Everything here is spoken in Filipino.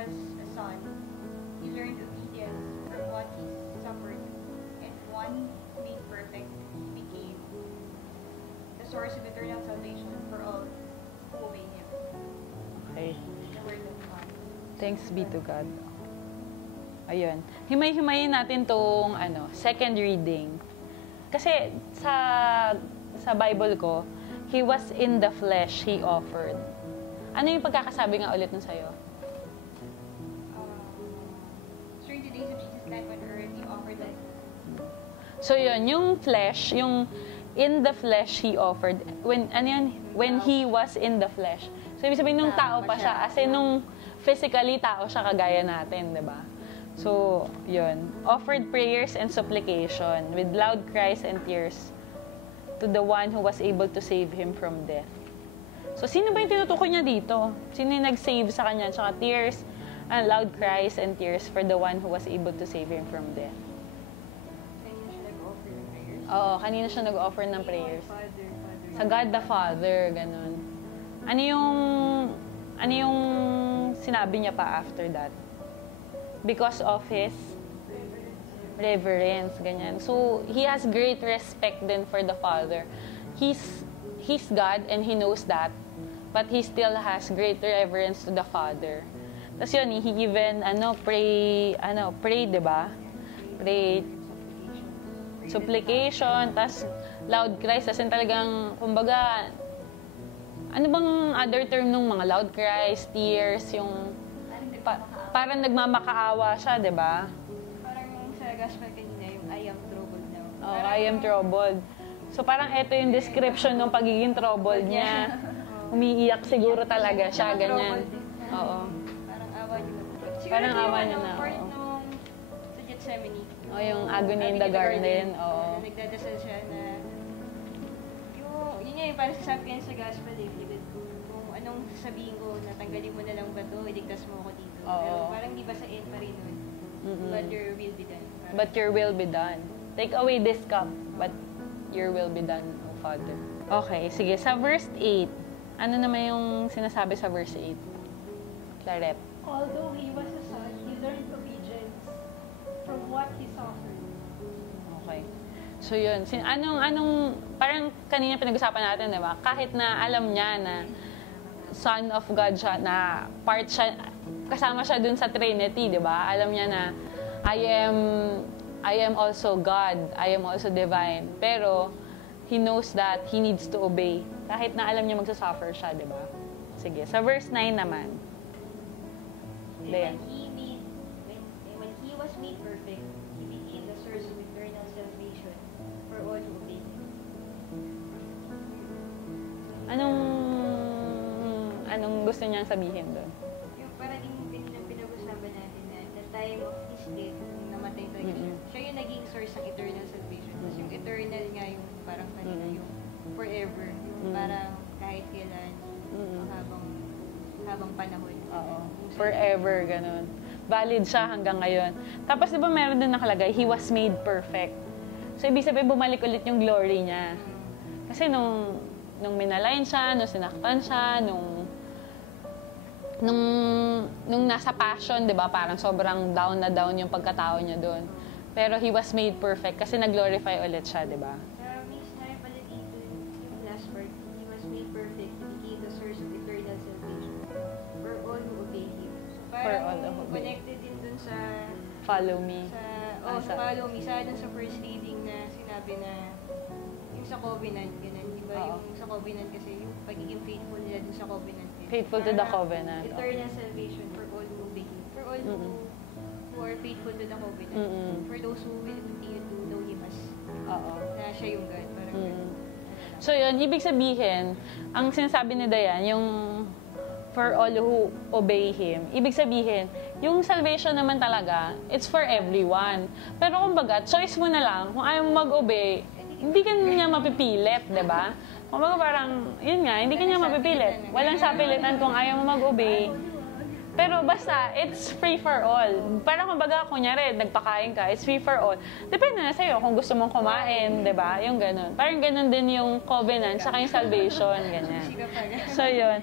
was a son, he learned obedience from what he suffered, and one made perfect, he became the source of eternal salvation for all who obey him. Okay. The word of God. Thanks be to God. Ayun. Himay-himayin natin tong second reading. Kasi sa Bible ko, he was in the flesh, he offered. Ano yung pagkakasabi nga ulit nun sa'yo? During the days of Jesus' life on earth, he offered like. So yun, yung flesh, yung in the flesh he offered. When he was in the flesh. So ibig sabihin nung tao pa siya, as in nung physically tao siya kagaya natin, di ba? So, yun. Offered prayers and supplication with loud cries and tears to the one who was able to save him from death. So, sino ba yung tinutukoy niya dito? Sino yung nag-save sa kanya? Tsaka tears, loud cries and tears for the one who was able to save him from death. Kanina siya nag-offer ng prayers. Oo, kanina siya nag-offer ng prayers. Father. Sa God the Father, ganun. Ano yung sinabi niya pa after that? Because of his reverence, ganyan. So, he has great respect then for the Father. He's God and he knows that, but he still has great reverence to the Father. Tapos yun, he even, pray, diba? Pray, supplication, tas loud cries, as in talagang, kumbaga, ano bang other term nung mga loud cries, tears, yung parang nagmamakaawa siya, di ba? Parang yung sa gospel kanina, yung I am troubled now. Oh, I am troubled. So parang ito yung description ng pagiging troubled niya. Umiiyak siguro talaga siya, ganyan. Oo. Parang awa niya na. Siguro Parang ito awa yung niya na, part oo. nung sa Gethsemane. Oh, yung agony in the garden, oo. Nagdadasal siya na yun yung parang sasabi niya sa gospel kung anong sasabihin ko, natanggalin mo na lang ba to, iligtas mo ako dito. Oo. Pero parang di ba sa end pa rin nun, but your will be done. Parang, But your will be done. Take away this cup, but your will be done, O Father. Okay, sige. Sa verse 8, ano naman yung sinasabi sa verse 8? Claret. Although he was a son, he learned obedience from what he suffered. Okay. So yun, parang kanina pinag-usapan natin, di ba? Kahit na alam niya na Son of God siya, na part siya, kasama siya dun sa Trinity, di ba? Alam niya na, I am also God, I am also divine. Pero, he knows that he needs to obey. Kahit na alam niya magsasuffer siya, di ba? Sige, sa verse 9 naman. Dayan. when he was made perfect, he became the source of eternal salvation for all who obey him. Anong gusto niyang sabihin doon? Yung parang yung pinag-usapan natin na the time of his death, nung namatay talaga siya. Siya yung naging source ng eternal salvation. Tapos yung eternal nga yung parang kanina, yung forever. Yung parang kahit kailan, habang panahon. Oo. Forever, ganun. Valid siya hanggang ngayon. Tapos, di ba meron din nakalagay, he was made perfect. So, ibig sabihin, bumalik ulit yung glory niya. Kasi nung minalain siya, nung sinaktan siya, nung nasa passion, di ba, parang sobrang down na down yung pagkatao niya doon. Pero he was made perfect kasi nag-glorify ulit siya, di ba? Sa sabi pala dito, yung last part, he was made perfect, he became the source of eternal salvation for all who obey him. So, For all parang who obey. connected din dun sa Follow me. sa follow me, sa dun sa first reading na sinabi na yung sa covenant, ganun, di ba? Oo. Yung sa covenant kasi, yung pagiging faithful nila dun sa covenant. Faithful to the Parang covenant. Eternal salvation for all who obey him. For all who are faithful to the covenant. For those who will continue to know him as Oo. na siya yung God. Parang ganun. So yun, ibig sabihin, ang sinasabi ni Dayan, yung for all who obey Him, ibig sabihin, yung salvation naman talaga, it's for everyone. Pero kumbaga, choice mo na lang, kung ayaw mo mag-obey, hindi ka niya mapipilit, di ba? Kumbaga parang, yun nga, hindi ka niya mapipilit. Walang sapilitan kung ayaw mo mag-obey. Pero basta, it's free for all. Parang kumbaga, kunyari, nagpakain ka, it's free for all. Depende na sa'yo kung gusto mong kumain, di ba? Yung ganun. Parang ganun din yung covenant, saka yung salvation, ganyan. So, yun.